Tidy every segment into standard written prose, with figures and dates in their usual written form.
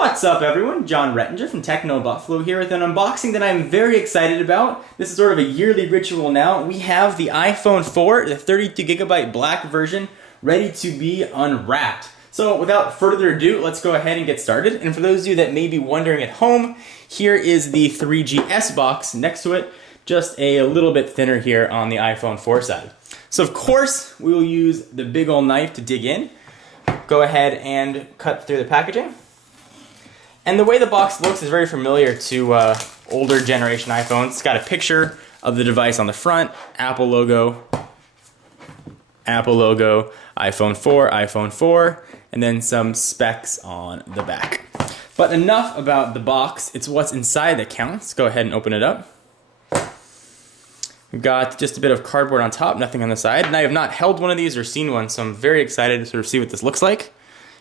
What's up everyone, John Rettinger from Techno Buffalo here with an unboxing that I'm very excited about. This is sort of a yearly ritual now. We have the iPhone 4, the 32GB black version, ready to be unwrapped. So without further ado, let's go ahead and get started. And for those of you that may be wondering at home, here is the 3GS box next to it, just a little bit thinner here on the iPhone 4 side. So of course, we will use the big old knife to dig in. Go ahead and cut through the packaging. And the way the box looks is very familiar to older generation iPhones. It's got a picture of the device on the front, Apple logo, iPhone 4, and then some specs on the back. But enough about the box, it's what's inside that counts. Go ahead and open it up. We've got just a bit of cardboard on top, nothing on the side. And I have not held one of these or seen one, so I'm very excited to sort of see what this looks like.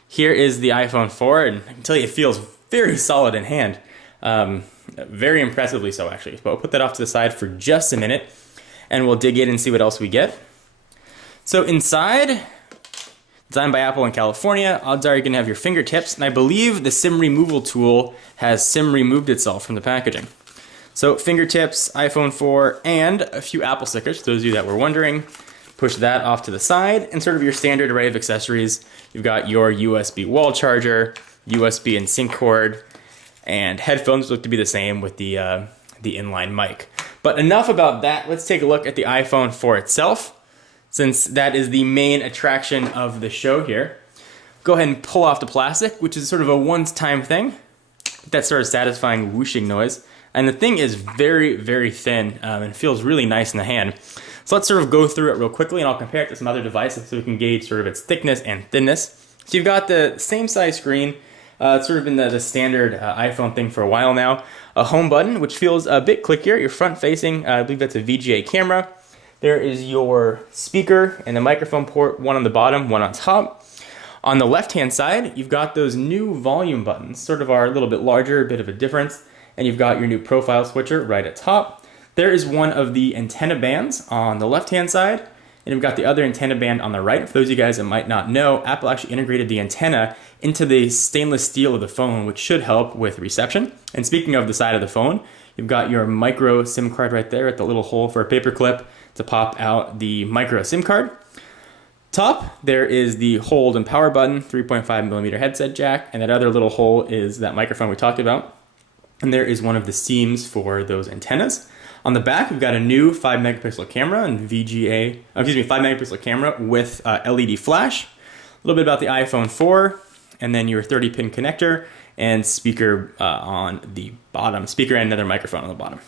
Here is the iPhone 4, and I can tell you it feels very solid in hand. Very impressively so, actually. But we'll put that off to the side for just a minute, and we'll dig in and see what else we get. So inside, designed by Apple in California, odds are you're going to have your fingertips, and I believe the SIM removal tool has SIM removed itself from the packaging. So fingertips, iPhone 4, and a few Apple stickers, those of you that were wondering. Push that off to the side, and sort of your standard array of accessories. You've got your USB wall charger, USB and sync cord, and headphones look to be the same with the inline mic. But enough about that, let's take a look at the iPhone 4 itself, since that is the main attraction of the show here. Go ahead and pull off the plastic, which is sort of a one-time thing. That sort of satisfying whooshing noise. And the thing is very, very thin and feels really nice in the hand. So let's sort of go through it real quickly, and I'll compare it to some other devices so we can gauge sort of its thickness and thinness. So you've got the same size screen. It's sort of been the standard iPhone thing for a while now. A home button, which feels a bit clickier. You're front facing, I believe that's a VGA camera. There is your speaker and the microphone port, one on the bottom, one on top. On the left-hand side, you've got those new volume buttons, sort of are a little bit larger, a bit of a difference. And you've got your new profile switcher right at top. There is one of the antenna bands on the left-hand side, and you've got the other antenna band on the right. For those of you guys that might not know, Apple actually integrated the antenna into the stainless steel of the phone, which should help with reception. And speaking of the side of the phone, you've got your micro SIM card right there at the little hole for a paper clip to pop out the micro SIM card. Top, there is the hold and power button, 3.5mm headset jack, and that other little hole is that microphone we talked about. And there is one of the seams for those antennas. On the back, we've got a new 5-megapixel camera and 5-megapixel camera with LED flash. A little bit about the iPhone 4, and then your 30-pin connector and speaker on the bottom. Speaker and another microphone on the bottom.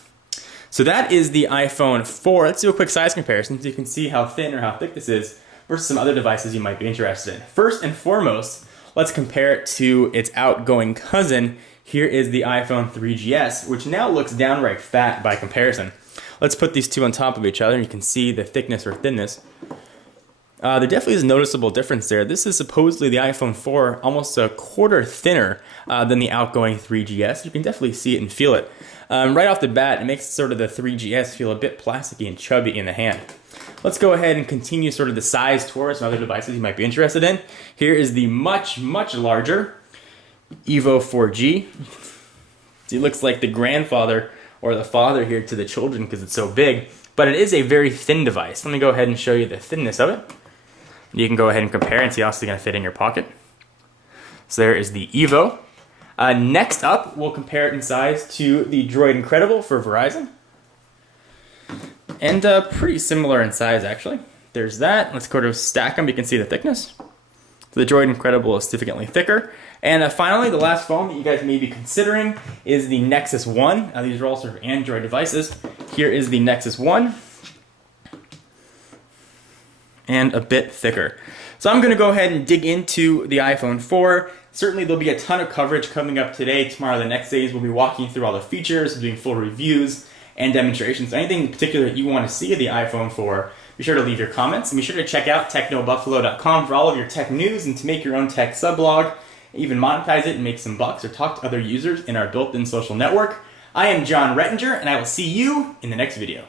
So that is the iPhone 4. Let's do a quick size comparison so you can see how thin or how thick this is versus some other devices you might be interested in. First and foremost, let's compare it to its outgoing cousin. Here is the iPhone 3GS, which now looks downright fat by comparison. Let's put these two on top of each other, and you can see the thickness or thinness. There definitely is a noticeable difference there. This is supposedly the iPhone 4, almost a quarter thinner than the outgoing 3GS. You can definitely see it and feel it. Right off the bat, it makes sort of the 3GS feel a bit plasticky and chubby in the hand. Let's go ahead and continue sort of the size tour, some other devices you might be interested in. Here is the much, much larger Evo 4G. It looks like the grandfather or the father here to the children because it's so big, but it is a very thin device. Let me go ahead and show you the thinness of it. You can go ahead and compare and see how it's going to fit in your pocket. So there is the Evo. Next up, we'll compare it in size to the Droid Incredible for Verizon. And pretty similar in size, actually. There's that. Let's go to stack them. You can see the thickness. So the Droid Incredible is significantly thicker. And finally, the last phone that you guys may be considering is the Nexus 1. These are all sort of Android devices. Here is the Nexus 1. And a bit thicker. So I'm going to go ahead and dig into the iPhone 4. Certainly there'll be a ton of coverage coming up today, tomorrow, the next days. We'll be walking through all the features, doing full reviews and demonstrations. Anything in particular that you want to see of the iPhone 4, be sure to leave your comments. And be sure to check out technobuffalo.com for all of your tech news and to make your own tech sublog. Even monetize it and make some bucks or talk to other users in our built-in social network. I am John Rettinger, and I will see you in the next video.